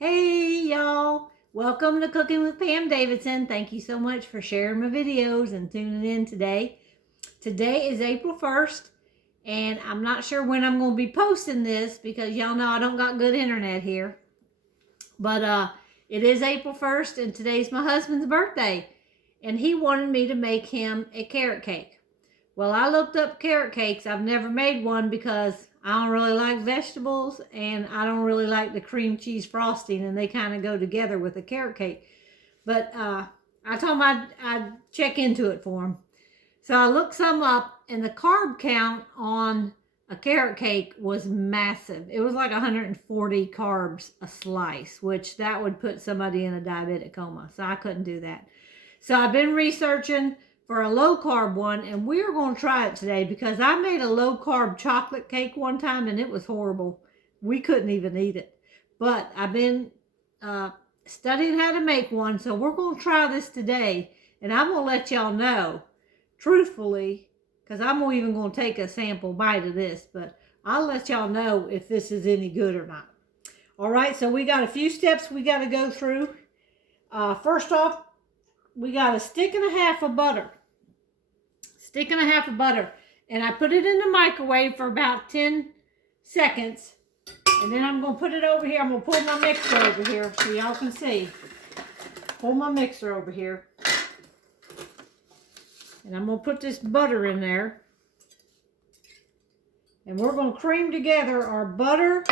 Hey y'all, welcome to Cooking with Pam Davidson. Thank you so much for sharing my videos and tuning in today. Today is April 1st and I'm not sure when I'm going to be posting this because y'all know I don't got good internet here. But it is April 1st and today's my husband's birthday and he wanted me to make him a carrot cake. Well, I looked up carrot cakes. I've never made one because I don't really like vegetables and I don't really like the cream cheese frosting, and they kind of go together with a carrot cake. But I told him I'd check into it for him. So I looked some up and the carb count on a carrot cake was massive. It was like 140 carbs a slice, which that would put somebody in a diabetic coma. So I couldn't do that. So I've been researching for a low carb one, and we're going to try it today because I made a low carb chocolate cake one time and it was horrible. We couldn't even eat it. But I've been studying how to make one, so we're going to try this today, and I'm going to let y'all know truthfully, because I'm even going to take a sample bite of this, but I'll let y'all know if this is any good or not. All right, so we got a few steps we got to go through. First off, we got a stick and a half of butter. Stick and a half of butter. And I put it in the microwave for about 10 seconds. And then I'm going to put it over here. I'm going to pull my mixer over here so y'all can see. Pull my mixer over here. And I'm going to put this butter in there. And we're going to cream together our butter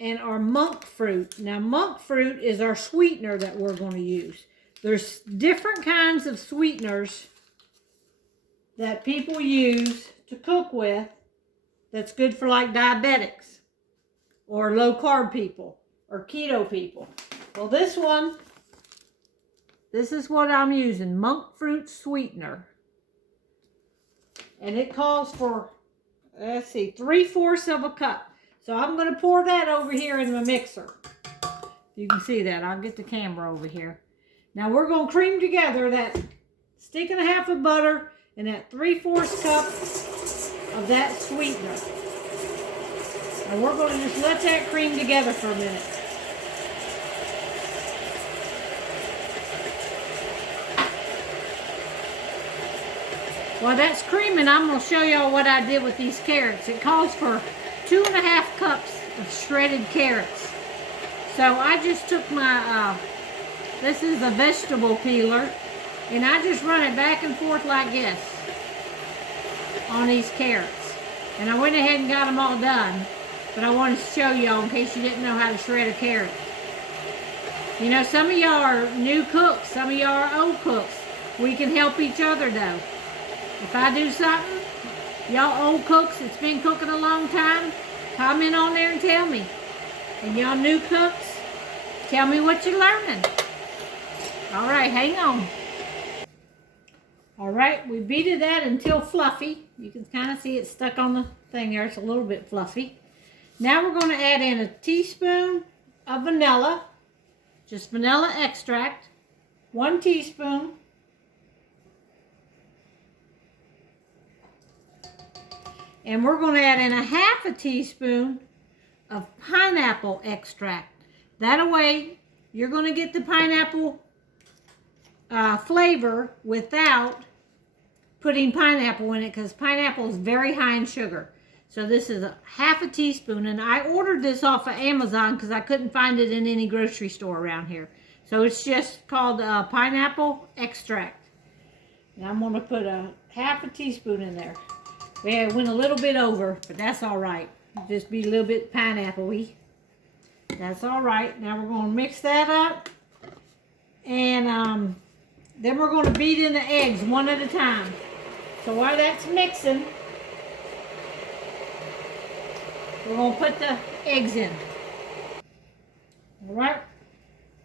and our monk fruit. Now, monk fruit is our sweetener that we're going to use. There's different kinds of sweeteners that people use to cook with that's good for like diabetics or low carb people or keto people. Well, this is what I'm using, monk fruit sweetener. And it calls for, let's see, 3/4 of a cup. So I'm going to pour that over here in my mixer. You can see that. I'll get the camera over here. Now we're going to cream together that stick and a half of butter and that 3/4 cup of that sweetener. And we're going to just let that cream together for a minute. While that's creaming, I'm going to show y'all what I did with these carrots. It calls for 2.5 cups of shredded carrots. So I just took my, this is a vegetable peeler, and I just run it back and forth like this on these carrots. And I went ahead and got them all done, but I wanted to show y'all in case you didn't know how to shred a carrot. You know, some of y'all are new cooks, some of y'all are old cooks. We can help each other though. If I do something, y'all old cooks that's been cooking a long time, comment on there and tell me. And y'all new cooks, tell me what you're learning. All right, hang on. All right, we beated that until fluffy. You can kind of see it stuck on the thing there. It's a little bit fluffy. Now we're going to add in a teaspoon of vanilla, just vanilla extract, 1 teaspoon. And we're going to add in a 1/2 teaspoon of pineapple extract. That way, you're going to get the pineapple flavor without putting pineapple in it, because pineapple is very high in sugar. So this is a 1/2 teaspoon, and I ordered this off of Amazon because I couldn't find it in any grocery store around here. So it's just called pineapple extract. And I'm going to put a 1/2 teaspoon in there. Yeah, it went a little bit over, but that's all right. Just be a little bit pineapple-y. That's all right. Now we're going to mix that up. And then we're going to beat in the eggs one at a time. So while that's mixing, we're going to put the eggs in. All right.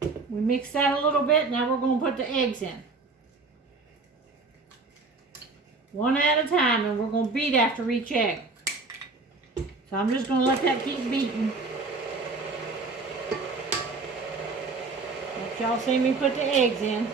We mix that a little bit. Now we're going to put the eggs in. One at a time, and we're going to beat after each egg. So I'm just going to let that keep beating. Let y'all see me put the eggs in.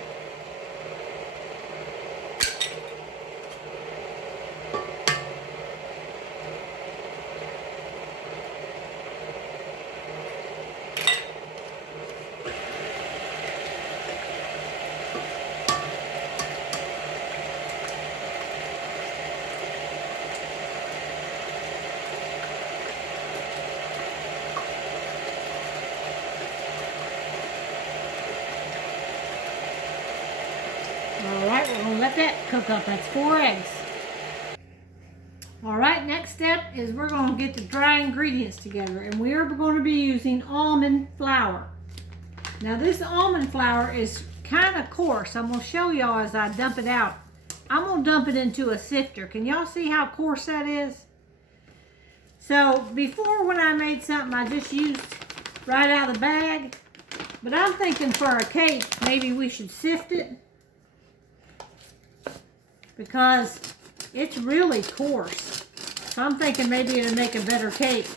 All right, we're gonna let that cook up. That's 4 eggs. All right, next step is we're gonna get the dry ingredients together, and we are going to be using almond flour. Now this almond flour is kind of coarse. I'm gonna show y'all as I dump it out. I'm gonna dump it into a sifter. Can y'all see how coarse that is? So before, when I made something, I just used right out of the bag. But I'm thinking for a cake, maybe we should sift it, because it's really coarse. So I'm thinking maybe it'll make a better cake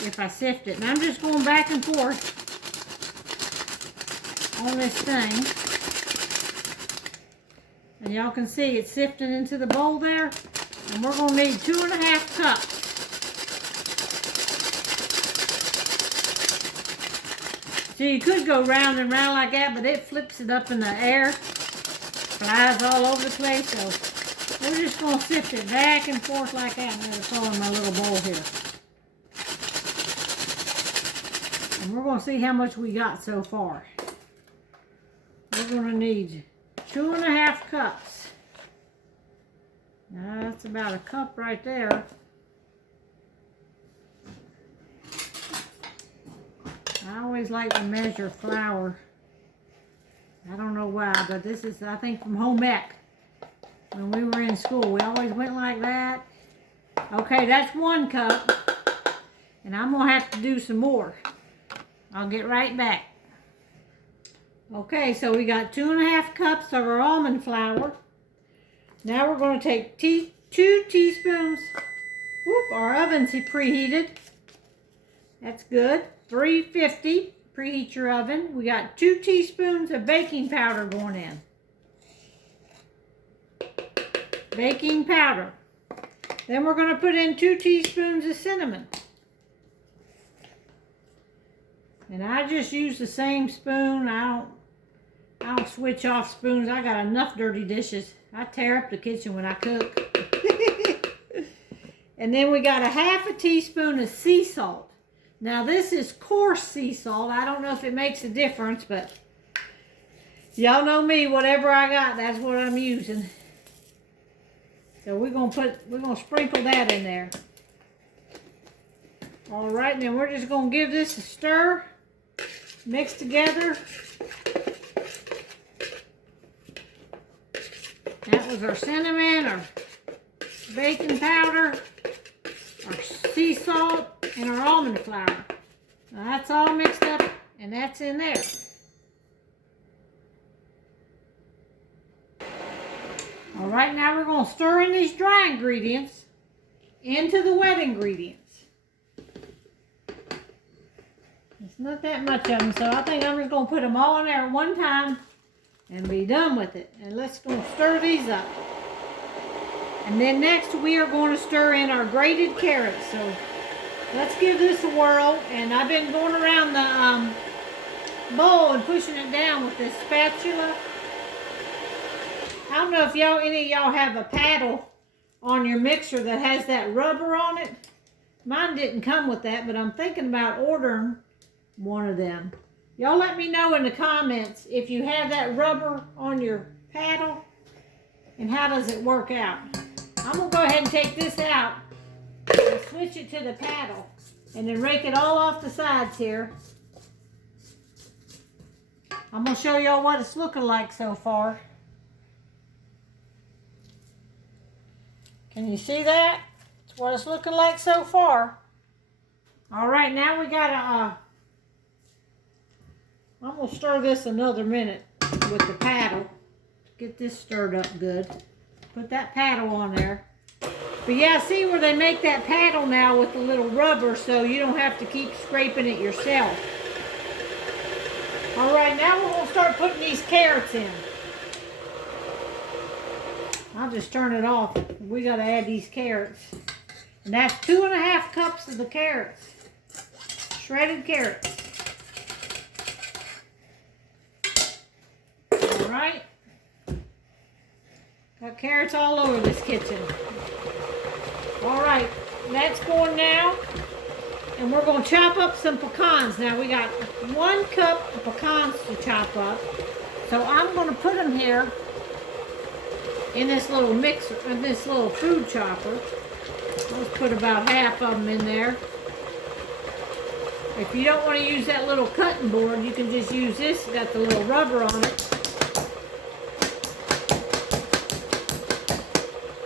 if I sift it. And I'm just going back and forth on this thing. And y'all can see it's sifting into the bowl there. And we're going to need 2½ cups. So you could go round and round like that, but it flips it up in the air. Flies all over the place. So we're just going to sift it back and forth like that. I'm going to throw in my little bowl here. And we're going to see how much we got so far. We're going to need 2½ cups. Now that's about a cup right there. I always like to measure flour. I don't know why, but this is, I think, from home ec. When we were in school, we always went like that. Okay, that's 1 cup. And I'm going to have to do some more. I'll get right back. Okay, so we got 2½ cups of our almond flour. Now we're going to take 2 teaspoons. Whoop, our oven's preheated. That's good. 350, preheat your oven. We got 2 teaspoons of baking powder going in. Baking powder. Then we're going to put in 2 teaspoons of cinnamon. And I just use the same spoon. I don't switch off spoons. I got enough dirty dishes. I tear up the kitchen when I cook. And then we got 1/2 teaspoon of sea salt. Now this is coarse sea salt. I don't know if it makes a difference, but y'all know me. Whatever I got, that's what I'm using. So we're gonna sprinkle that in there. All right, and then we're just gonna give this a stir, mix together. That was our cinnamon, our baking powder, our sea salt, and our almond flour. Now that's all mixed up, and that's in there. All right, now we're going to stir in these dry ingredients into the wet ingredients. It's not that much of them, so I think I'm just going to put them all in there at one time and be done with it. And let's go stir these up. And then next we are going to stir in our grated carrots. So let's give this a whirl. And I've been going around the bowl and pushing it down with this spatula. I don't know if any of y'all have a paddle on your mixer that has that rubber on it. Mine didn't come with that, but I'm thinking about ordering one of them. Y'all let me know in the comments if you have that rubber on your paddle and how does it work out. I'm going to go ahead and take this out and switch it to the paddle and then rake it all off the sides here. I'm going to show y'all what it's looking like so far. Can you see that? That's what it's looking like so far. All right, now we got to, I'm going to stir this another minute with the paddle. Get this stirred up good. Put that paddle on there. But yeah, see where they make that paddle now with the little rubber so you don't have to keep scraping it yourself. All right, now we're going to start putting these carrots in. I'll just turn it off. We got to add these carrots. And that's 2½ cups of the carrots. Shredded carrots. All right. Got carrots all over this kitchen. All right, that's going now. And we're going to chop up some pecans. Now we got 1 cup of pecans to chop up. So I'm going to put them here in this little mixer, in this little food chopper. Let's put about half of them in there. If you don't want to use that little cutting board, you can just use this. It's got the little rubber on it.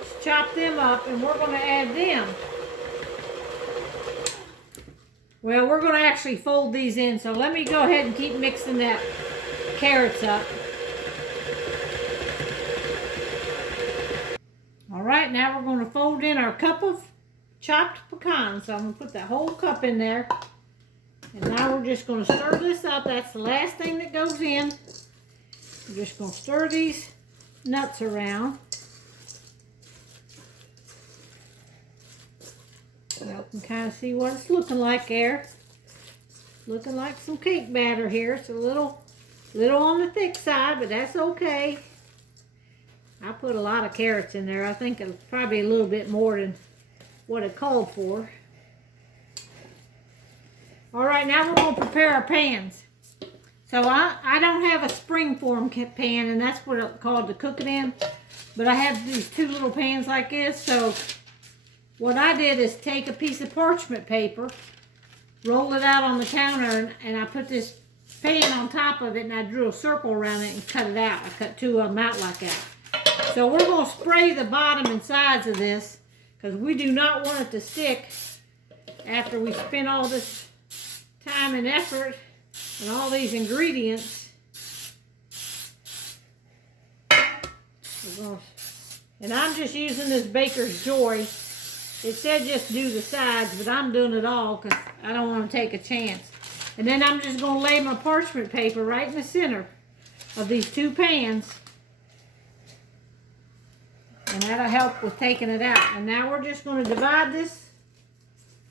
Just chop them up, and we're going to add them. Well, we're going to actually fold these in, so let me go ahead and keep mixing that carrots up. All right, now we're going to fold in our cup of chopped pecans. So I'm going to put that whole cup in there. And now we're just going to stir this up. That's the last thing that goes in. We're just going to stir these nuts around. Y'all can kind of see what it's looking like there. Looking like some cake batter here. It's a little on the thick side, but that's okay. I put a lot of carrots in there. I think it's probably a little bit more than what it called for. All right, now we're going to prepare our pans. So I don't have a springform pan, and that's what it's called to cook it in. But I have these two little pans like this. So what I did is take a piece of parchment paper, roll it out on the counter, and I put this pan on top of it, and I drew a circle around it and cut it out. I cut two of them out like that. So we're going to spray the bottom and sides of this because we do not want it to stick after we spend all this time and effort and all these ingredients. And I'm just using this Baker's Joy. It said just do the sides, but I'm doing it all because I don't want to take a chance. And then I'm just going to lay my parchment paper right in the center of these two pans. And that'll help with taking it out. And now we're just going to divide this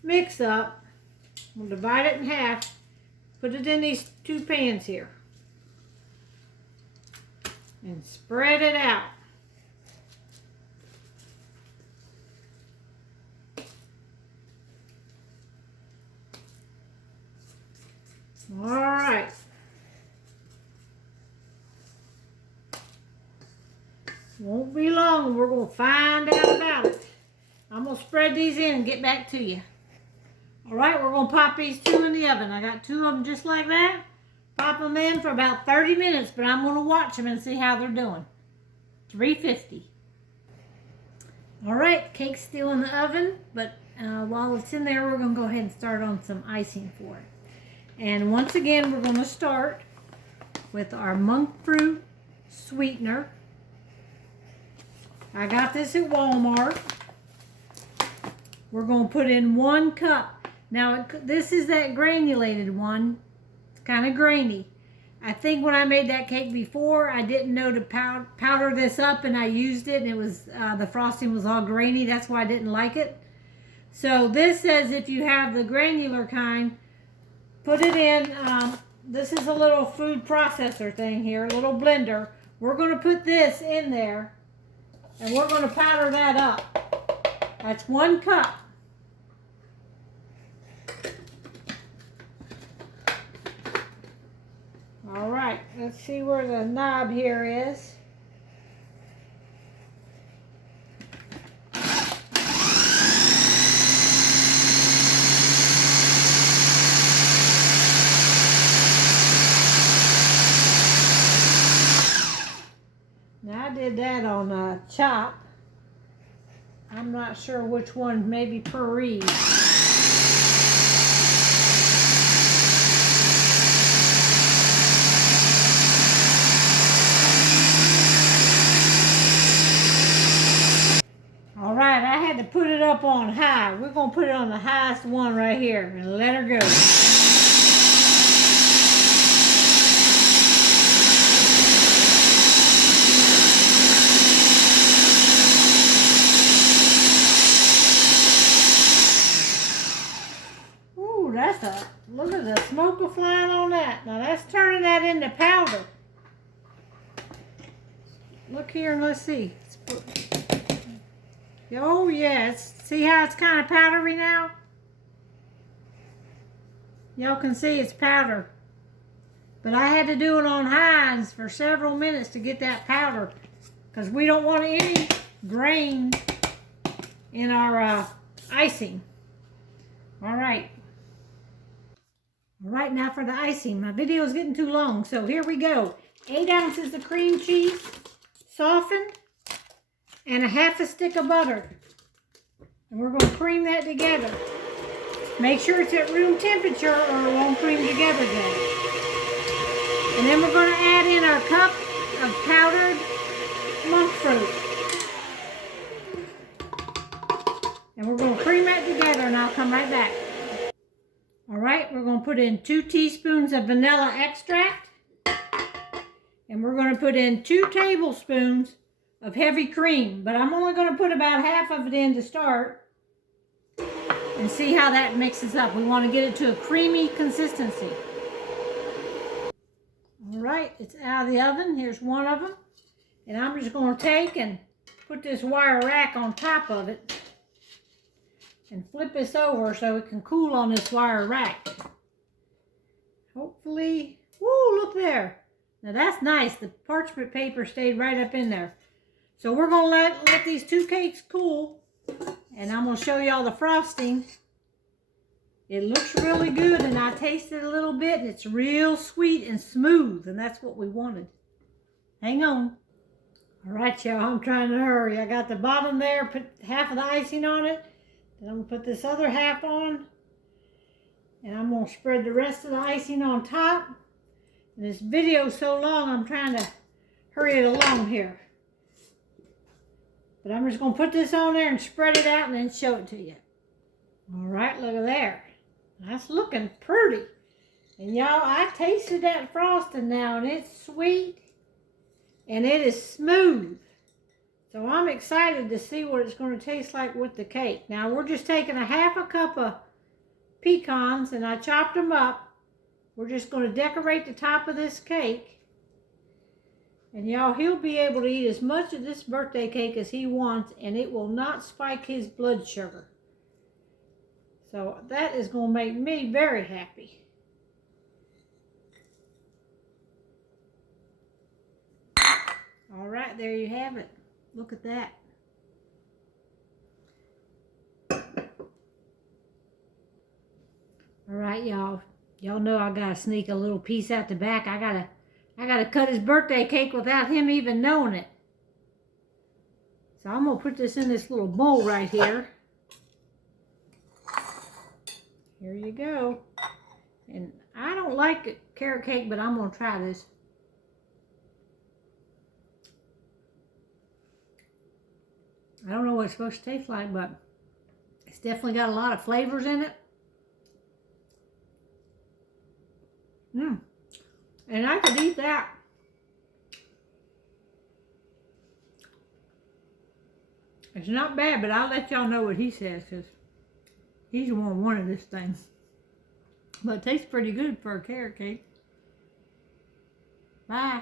mix up. We'll divide it in half. Put it in these two pans here. And spread it out. All right. Won't be long. We're going to find out about it. I'm going to spread these in and get back to you. All right, we're going to pop these two in the oven. I got two of them just like that. Pop them in for about 30 minutes, but I'm going to watch them and see how they're doing. 350. All right, cake's still in the oven, but while it's in there, we're going to go ahead and start on some icing for it. And once again, we're going to start with our monk fruit sweetener. I got this at Walmart. We're going to put in 1 cup. Now, this is that granulated one. It's kind of grainy. I think when I made that cake before, I didn't know to powder this up, and I used it, and it was the frosting was all grainy. That's why I didn't like it. So this says if you have the granular kind, put it in. This is a little food processor thing here, a little blender. We're going to put this in there, and we're going to powder that up. That's 1 cup. All right, let's see where the knob here is. Now I did that on a chop. I'm not sure which one, maybe per reed. All right, I had to put it up on high. We're going to put it on the highest one right here and let her go. Ooh, look at the smoke flying on that. Now that's turning that into powder. Look here and let's see. Oh yes, see how it's kind of powdery now? Y'all can see it's powder. But I had to do it on highs for several minutes to get that powder because we don't want any grain in our icing. All right. All right, now for the icing. My video is getting too long, so here we go. 8 ounces of cream cheese, softened, and a half a stick of butter. And we're going to cream that together. Make sure it's at room temperature or it won't cream together good. And then we're going to add in our cup of powdered monk fruit. And we're going to cream that together and I'll come right back. All right, we're going to put in 2 teaspoons of vanilla extract. And we're going to put in 2 tablespoons of heavy cream. But I'm only going to put about half of it in to start. And see how that mixes up. We want to get it to a creamy consistency. All right, it's out of the oven. Here's one of them. And I'm just going to take and put this wire rack on top of it. And flip this over so it can cool on this wire rack. Hopefully, woo, look there. Now that's nice. The parchment paper stayed right up in there. So we're going to let these 2 cakes cool. And I'm going to show y'all the frosting. It looks really good, and I tasted a little bit, and it's real sweet and smooth, and that's what we wanted. Hang on. All right, y'all, I'm trying to hurry. I got the bottom there, put half of the icing on it. Then I'm going to put this other half on, and I'm going to spread the rest of the icing on top. And this video is so long, I'm trying to hurry it along here. But I'm just going to put this on there and spread it out and then show it to you. All right, look at there. That's looking pretty. And y'all, I tasted that frosting now, and it's sweet and it is smooth. So I'm excited to see what it's going to taste like with the cake. Now we're just taking a half a cup of pecans and I chopped them up. We're just going to decorate the top of this cake. And y'all, he'll be able to eat as much of this birthday cake as he wants, and it will not spike his blood sugar. So that is going to make me very happy. All right, there you have it. Look at that. All right, y'all. Y'all know I gotta sneak a little piece out the back. I gotta cut his birthday cake without him even knowing it. So I'm gonna put this in this little bowl right here. Here you go. And I don't like carrot cake, but I'm gonna try this. I don't know what it's supposed to taste like, but it's definitely got a lot of flavors in it. And I could eat that. It's not bad, but I'll let y'all know what he says, because he's the one who wanted this thing. But it tastes pretty good for a carrot cake. Bye.